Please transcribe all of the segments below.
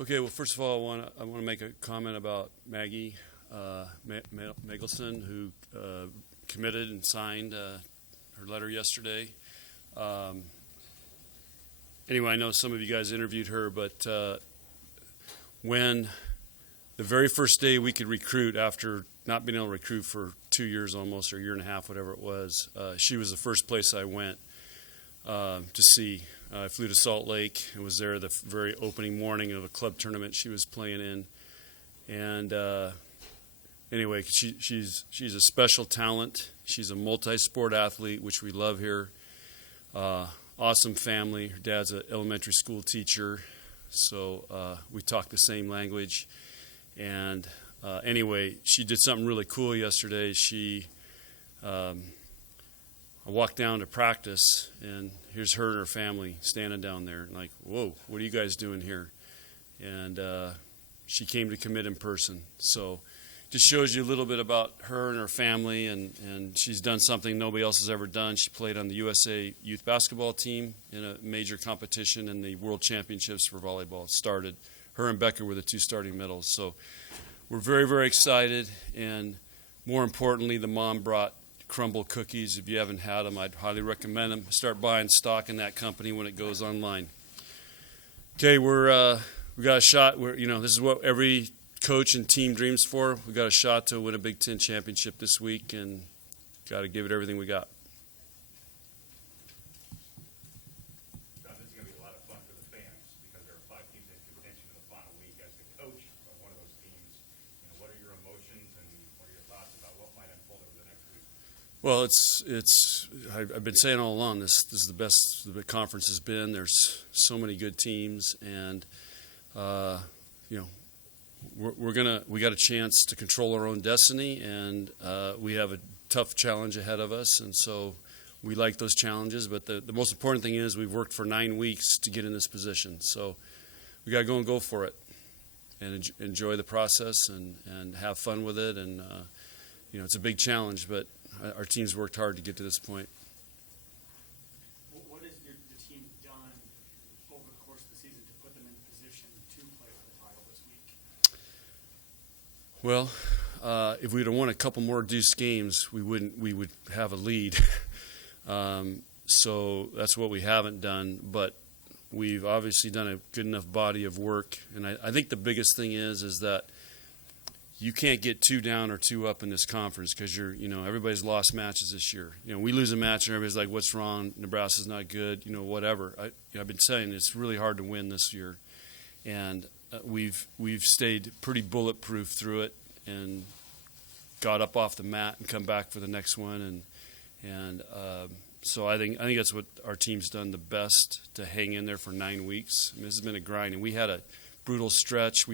Okay, well, first of all, I want to make a comment about Maggie Megelson, who committed and signed her letter yesterday. Anyway, I know some of you guys interviewed her, but when the very first day we could recruit, after not being able to recruit for 2 years almost, or a year and a half, whatever it was, she was the first place I went to see. I flew to Salt Lake and was there the very opening morning of a club tournament she was playing in. And anyway, she's a special talent. She's a multi-sport athlete, which we love here. Awesome family. Her dad's an elementary school teacher, so we talk the same language. And anyway, she did something really cool yesterday. I walked down to practice, and here's her and her family standing down there. And like, whoa, what are you guys doing here? And she came to commit in person. So just shows you a little bit about her and her family, and she's done something nobody else has ever done. She played on the USA youth basketball team in a major competition in the World Championships for volleyball. It started. Her and Becker were the two starting medals. So we're very, very excited, and more importantly, the mom brought crumble cookies. If you haven't had them, I'd highly recommend them. Start buying stock in that company when it goes online. Okay, we got a shot. This is what every coach and team dreams for. We got a shot to win a Big Ten championship this week, and got to give it everything we got. John, this is going to be a lot of fun for the fans because there are 5 teams in contention in the final week. As the coach of one of those teams, what are your emotions and what are your thoughts about what might unfold over the next week? Well, I've been saying all along, this is the best the conference has been. There's so many good teams, and we got a chance to control our own destiny, and we have a tough challenge ahead of us, and so we like those challenges. But the most important thing is we've worked for 9 weeks to get in this position, so we got to go for it and enjoy the process and have fun with it. And it's a big challenge, but our team's worked hard to get to this point. What has the team done over the course of the season to put them in position to play for the title this week? Well, if we'd have won a couple more deuce games, we would have a lead. So that's what we haven't done, but we've obviously done a good enough body of work. And I think the biggest thing is that you can't get 2 down or 2 up in this conference because everybody's lost matches this year. We lose a match and everybody's like, "What's wrong? Nebraska's not good." Whatever. I've been saying it's really hard to win this year, and we've stayed pretty bulletproof through it and got up off the mat and come back for the next one. And so I think that's what our team's done the best, to hang in there for 9 weeks. This has been a grind, and we had a brutal stretch.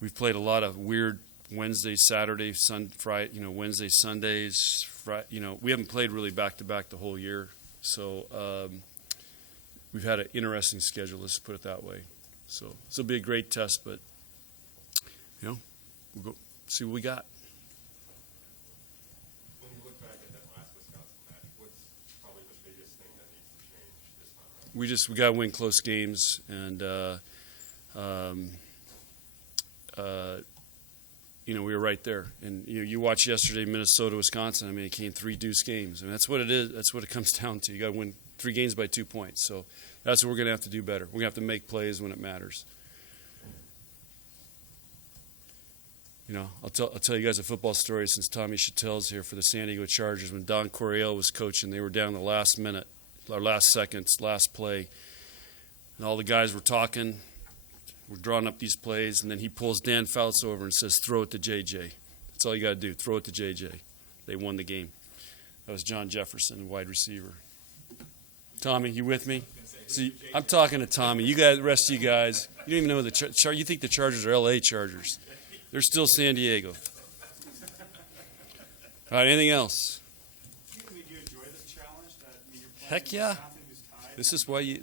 We've played a lot of weird Wednesday, Saturday, Friday, Wednesday, Sundays. We haven't played really back-to-back the whole year. So we've had an interesting schedule, let's put it that way. So this will be a great test, but, we'll go see what we got. When you look back at that last Wisconsin match, what's probably the biggest thing that needs to change this time around? We got to win close games, and we were right there. And you watch yesterday, Minnesota, Wisconsin. I mean, it came 3 deuce games. I mean, that's what it is. That's what it comes down to. You got to win 3 games by 2 points. So that's what we're going to have to do better. We're going to have to make plays when it matters. I'll tell you guys a football story since Tommy Chattel's here for the San Diego Chargers. When Don Coryell was coaching, they were down the last minute, or last seconds, last play, and all the guys were talking. We're drawing up these plays, and then he pulls Dan Fouts over and says, "Throw it to JJ." That's all you got to do. Throw it to JJ. They won the game. That was John Jefferson, wide receiver. Tommy, you with me? See, I'm talking to Tommy. You guys, the rest of you guys, you don't even know the you think the Chargers are L.A. Chargers. They're still San Diego. All right, anything else? Do you enjoy this challenge? Heck yeah. This is why you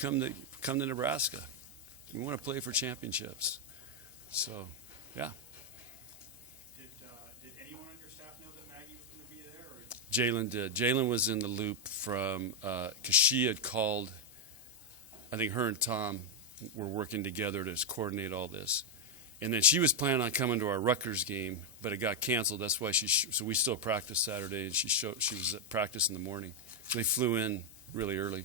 come to Nebraska. You want to play for championships. So, yeah. Did anyone on your staff know that Maggie was going to be there? Or? Jalen did. Jalen was in the loop from because she had called, I think her and Tom we're working together to coordinate all this. And then she was planning on coming to our Rutgers game, but it got canceled. That's why so we still practiced Saturday, and she was at practice in the morning. They flew in really early.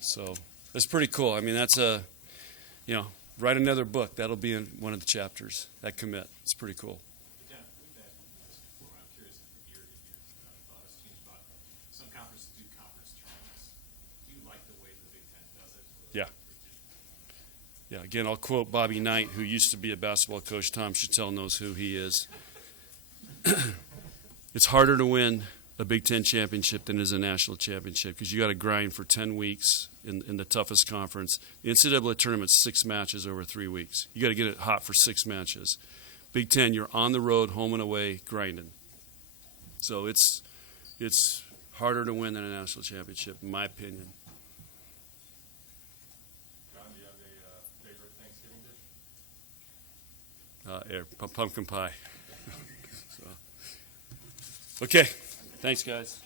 So that's pretty cool. I mean, that's write another book. That'll be in one of the chapters, that commit. It's pretty cool. We've asked this before. I'm curious from year to year thought has changed about some conferences do conference tournaments. Do you like the way the Big Ten does it? Yeah. Yeah, again, I'll quote Bobby Knight, who used to be a basketball coach. Tom Chattel knows who he is. It's harder to win a Big Ten championship than it is a national championship because you got to grind for 10 weeks in the toughest conference. The NCAA tournament's 6 matches over 3 weeks. You got to get it hot for 6 matches. Big Ten, you're on the road, home and away, grinding. So it's harder to win than a national championship, in my opinion. Pumpkin pie. So. Okay, thanks, guys.